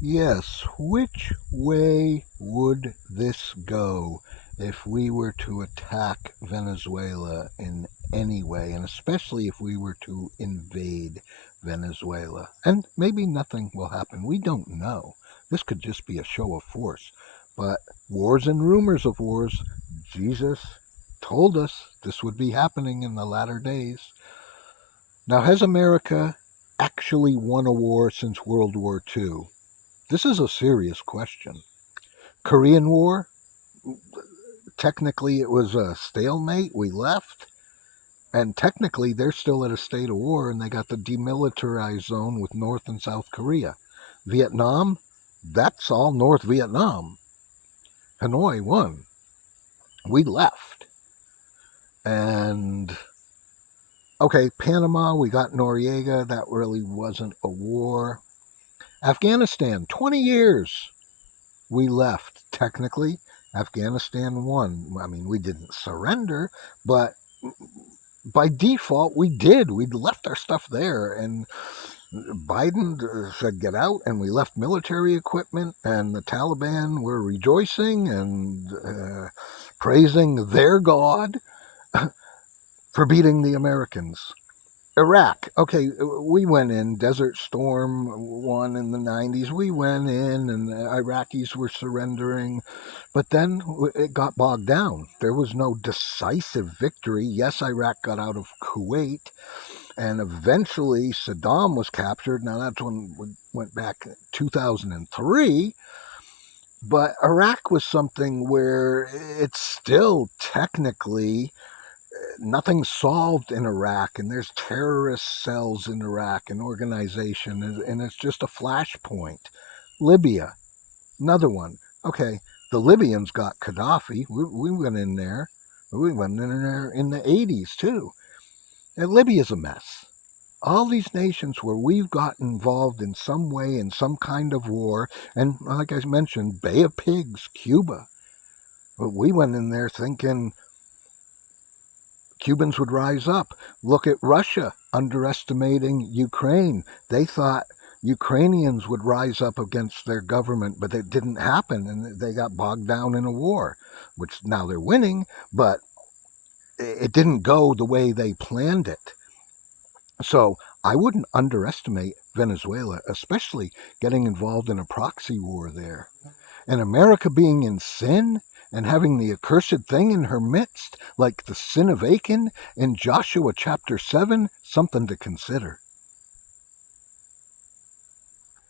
Yes, which way would this go if we were to attack Venezuela in any way, and especially if we were to invade Venezuela? And maybe nothing will happen. We don't know. This could just be a show of force. But wars and rumors of wars, Jesus told us this would be happening in the latter days. Now, has America actually won a war since World War II? This is a serious question. Korean War, technically it was a stalemate. We left. And technically they're still at a state of war and they got the demilitarized zone with North and South Korea. Vietnam, that's all North Vietnam. Hanoi won. We left. And okay, Panama, we got Noriega. That really wasn't a war. Afghanistan, 20 years. We left. Technically, Afghanistan won. I mean, we didn't surrender, but by default, we did. We left our stuff there, and Biden said get out, and we left military equipment, and the Taliban were rejoicing and praising their God for beating the Americans. Iraq, okay, we went in. Desert Storm won in the 90s. We went in, and the Iraqis were surrendering. But then it got bogged down. There was no decisive victory. Yes, Iraq got out of Kuwait, and eventually Saddam was captured. Now, that's when we went back in 2003. But Iraq was something where it's still technically nothing's solved in Iraq, and there's terrorist cells in Iraq and organization, and it's just a flashpoint. Libya, another one. Okay, the Libyans got Gaddafi. We went in there. We went in there in the 80s too. And Libya's a mess. All these nations where we've got involved in some way in some kind of war, and like I mentioned, Bay of Pigs, Cuba. We went in there thinking Cubans would rise up. Look at Russia underestimating Ukraine. They thought Ukrainians would rise up against their government, but it didn't happen, and they got bogged down in a war, which now they're winning, but it didn't go the way they planned it. So I wouldn't underestimate Venezuela, especially getting involved in a proxy war there. And America being in sin and having the accursed thing in her midst, like the sin of Achan in Joshua chapter 7, something to consider.